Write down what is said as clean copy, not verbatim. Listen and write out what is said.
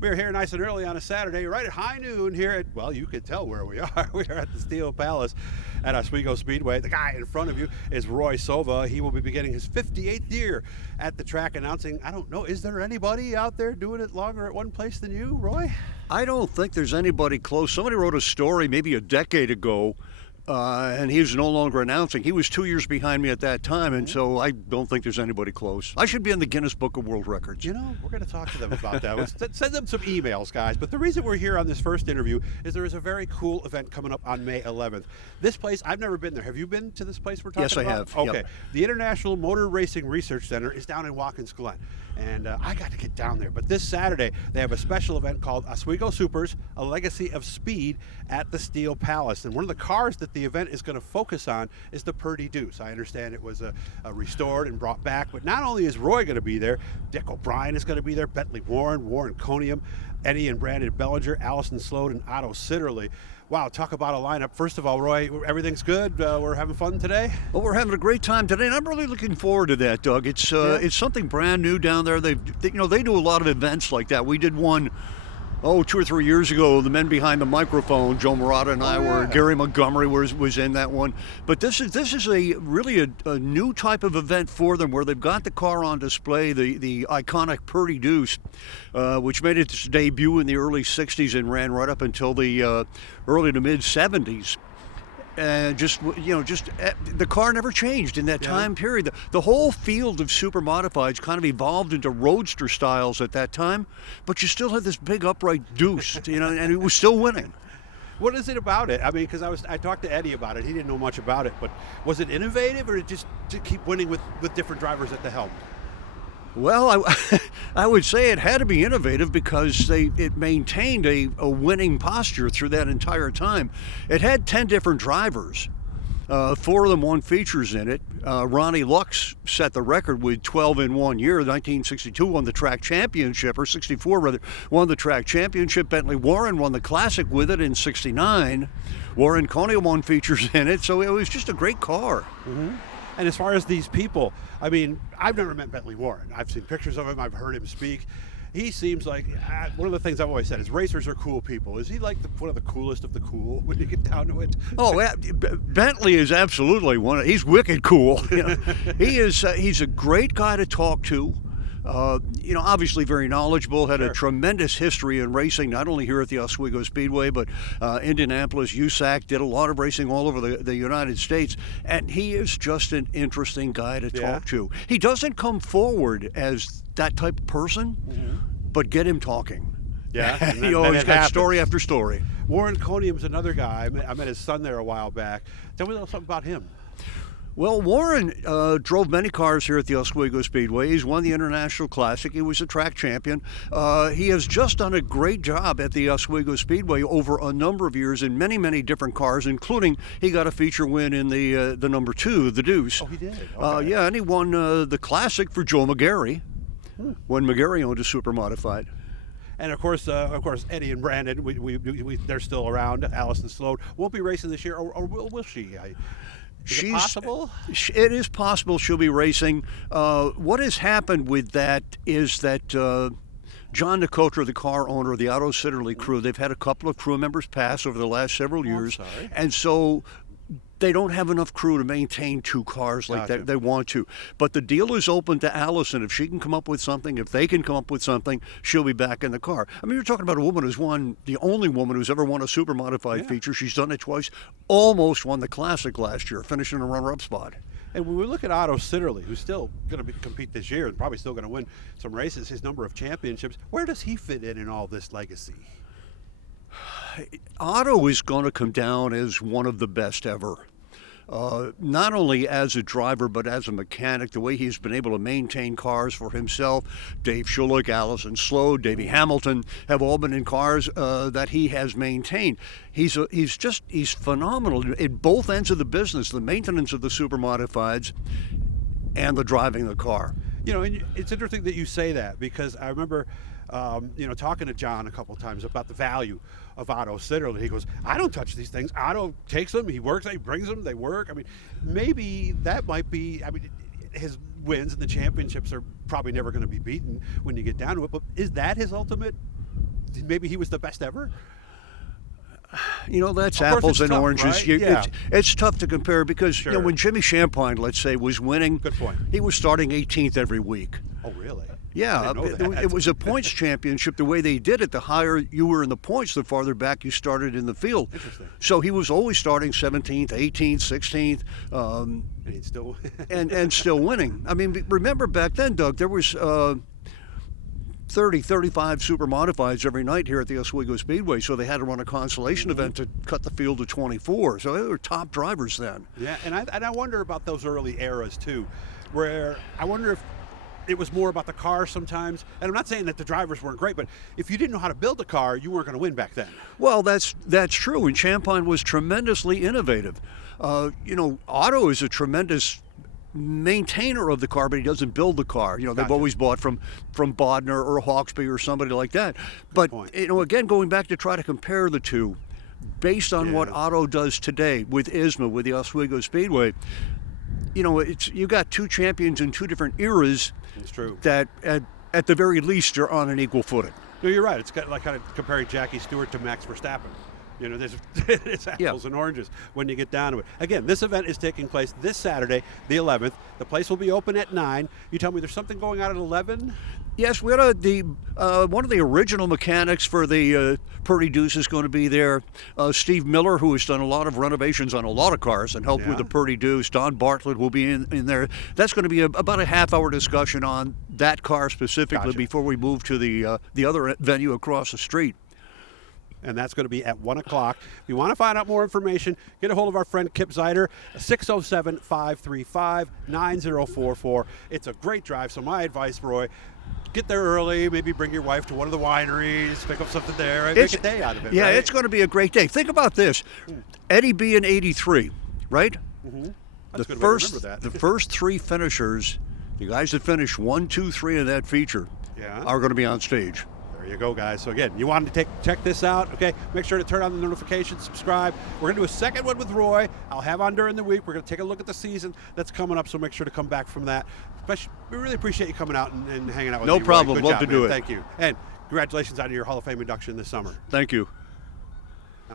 We're here nice and early on a Saturday, right at high noon here at, well, you can tell where we are. We are at the Steel Palace at Oswego Speedway. The guy in front of you is Roy Sova. He will be beginning his 58th year at the track, announcing, I don't know, is there anybody out there doing it longer at one place than you, Roy? I don't think there's anybody close. Somebody wrote a story maybe a decade ago, and he was no longer announcing. He was 2 years behind me at that time, and so I don't think there's anybody close. I should be in the Guinness Book of World Records. You know, we're going to talk to them about that. Send them some emails, guys. But the reason we're here on this first interview is there is a very cool event coming up on May 11th. This place, I've never been there. Have you been to this place we're talking about? Yes, I have. Okay. Yep. The International Motor Racing Research Center is down in Watkins Glen. And I got to get down there. But this Saturday, they have a special event called Oswego Supers, a legacy of speed at the Steel Palace. And one of the cars that the event is going to focus on is the Pryce Deuce. I understand it was restored and brought back. But not only is Roy going to be there, Dick O'Brien is going to be there, Bentley Warren Conium, Eddie and Brandon Bellinger, Allison Slode, and Otto Sitterly. Wow, talk about a lineup. First of all, Roy, everything's good. We're having fun today? Well, we're having a great time today, and I'm really looking forward to that, Doug. It's something brand new down there. They do a lot of events like that. We did one 2 or 3 years ago, the men behind the microphone, Joe Murata and I were, Gary Montgomery was in that one. But this is really a new type of event for them, where they've got the car on display, the iconic Pryce Deuce, which made its debut in the early 60s and ran right up until the early to mid 70s. And the car never changed in that time period. The whole field of super modifieds kind of evolved into roadster styles at that time, but you still had this big upright Deuce, and it was still winning. What is it about it? I mean, because I talked to Eddie about it. He didn't know much about it, but was it innovative, or did it just to keep winning with different drivers at the helm? Well, I would say it had to be innovative because it maintained a winning posture through that entire time. It had 10 different drivers. 4 of them won features in it. Ronnie Lux set the record with 12 in 1 year. 1962 won the track championship, or 64 rather, won the track championship. Bentley Warren won the classic with it in 69. Warren Conium won features in it, so it was just a great car. Mm-hmm. And as far as these people, I mean, I've never met Bentley Warren. I've seen pictures of him. I've heard him speak. He seems like, one of the things I've always said is racers are cool people. Is he like one of the coolest of the cool when you get down to it? Oh, Bentley is absolutely one. He's wicked cool. He's a great guy to talk to. Obviously very knowledgeable, had a tremendous history in racing, not only here at the Oswego Speedway, but Indianapolis, USAC, did a lot of racing all over the United States, and he is just an interesting guy to talk to. He doesn't come forward as that type of person, but get him talking. Yeah, he always got story after story. Warren Conium's another guy. I met his son there a while back. Tell me a little something about him. Well, Warren drove many cars here at the Oswego Speedway. He's won the International Classic. He was a track champion. He has just done a great job at the Oswego Speedway over a number of years in many, many different cars, including he got a feature win in the number 2, the Deuce. Oh, he did? Okay. And he won the Classic for Joe McGarry when McGarry owned a super modified. And of course, Eddie and Brandon, they're still around. Allison Slode won't be racing this year, or will she? Is it possible? It is possible she'll be racing. What has happened with that is that John Nicotra, the car owner of the Otto Sitterly crew, they've had a couple of crew members pass over the last several years. And so they don't have enough crew to maintain 2 cars like that. They want to. But the deal is open to Allison. If she can come up with something, if they can come up with something, she'll be back in the car. I mean, you're talking about a woman who's won, the only woman who's ever won a super modified feature. She's done it twice. Almost won the Classic last year, finishing a runner-up spot. And when we look at Otto Sitterly, who's still going to compete this year and probably still going to win some races, his number of championships, where does he fit in all this legacy? Otto is going to come down as one of the best ever. Not only as a driver, but as a mechanic, the way he's been able to maintain cars for himself. Dave Schulich, Allison Slode, Davey Hamilton have all been in cars that he has maintained. He's phenomenal in both ends of the business, the maintenance of the super modifieds and the driving the car. And it's interesting that you say that, because I remember talking to John a couple times about the value of Otto Sitterly. He goes, I don't touch these things. Otto takes them, he works, he brings them, they work. I mean, maybe that might be, his wins and the championships are probably never going to be beaten when you get down to it, but is that his ultimate maybe he was the best ever? That's Of course apples it's and tough, oranges. right? Yeah. It's tough to compare because Sure. when Jimmy Champagne, let's say, was winning, Good point. he was starting 18th every week. Oh, really? Yeah, I didn't know that. it was a points championship. The way they did it, the higher you were in the points, the farther back you started in the field. Interesting. So he was always starting 17th, 18th, 16th, And he'd still. and still winning. I mean, remember back then, Doug, there was 30, 35 super modifieds every night here at the Oswego Speedway, so they had to run a consolation event to cut the field to 24. So they were top drivers then. Yeah, and I wonder about those early eras too, where I wonder if it was more about the car sometimes. And I'm not saying that the drivers weren't great, but if you didn't know how to build a car, you weren't going to win back then. Well, that's true, and Champagne was tremendously innovative. Otto is a tremendous maintainer of the car, but he doesn't build the car. They've Gotcha. always bought from Bodner or Hawksby or somebody like that. But point. Again, going back to try to compare the two, based on what Yeah. Otto does today with ISMA, with the Oswego Speedway, you got two champions in two different eras. It's true. That at the very least are on an equal footing. No, you're right. It's kind of comparing Jackie Stewart to Max Verstappen. There's it's apples and oranges when you get down to it. Again, this event is taking place this Saturday, the 11th. The place will be open at 9. You tell me there's something going on at 11? Yes, we had one of the original mechanics for the Pryce Deuce is going to be there. Steve Miller, who has done a lot of renovations on a lot of cars and helped with the Pryce Deuce. Don Bartlett will be in there. That's going to be about a half-hour discussion on that car specifically Gotcha. before we move to the other venue across the street. And that's going to be at 1 o'clock. If you want to find out more information, get a hold of our friend Kip Zeider, 607-535-9044. It's a great drive, so my advice, Roy, get there early, maybe bring your wife to one of the wineries, pick up something there, and make a day out of it. Yeah, right? it's going to be a great day. Think about this. Eddie B in 83, right? That's The a good way to first, remember that. the first three finishers, the guys that finished 1, 2, 3 in that feature, Yeah. are going to be on stage. There you go, guys. So again, you wanted to check this out, okay? Make sure to turn on the notifications, subscribe. We're going to do a second one with Roy. I'll have on during the week. We're going to take a look at the season that's coming up, so make sure to come back from that. We really appreciate you coming out and hanging out with me. No Roy. problem. Good Love job, to do man. it. Thank you. And congratulations on your Hall of Fame induction this summer. Thank you.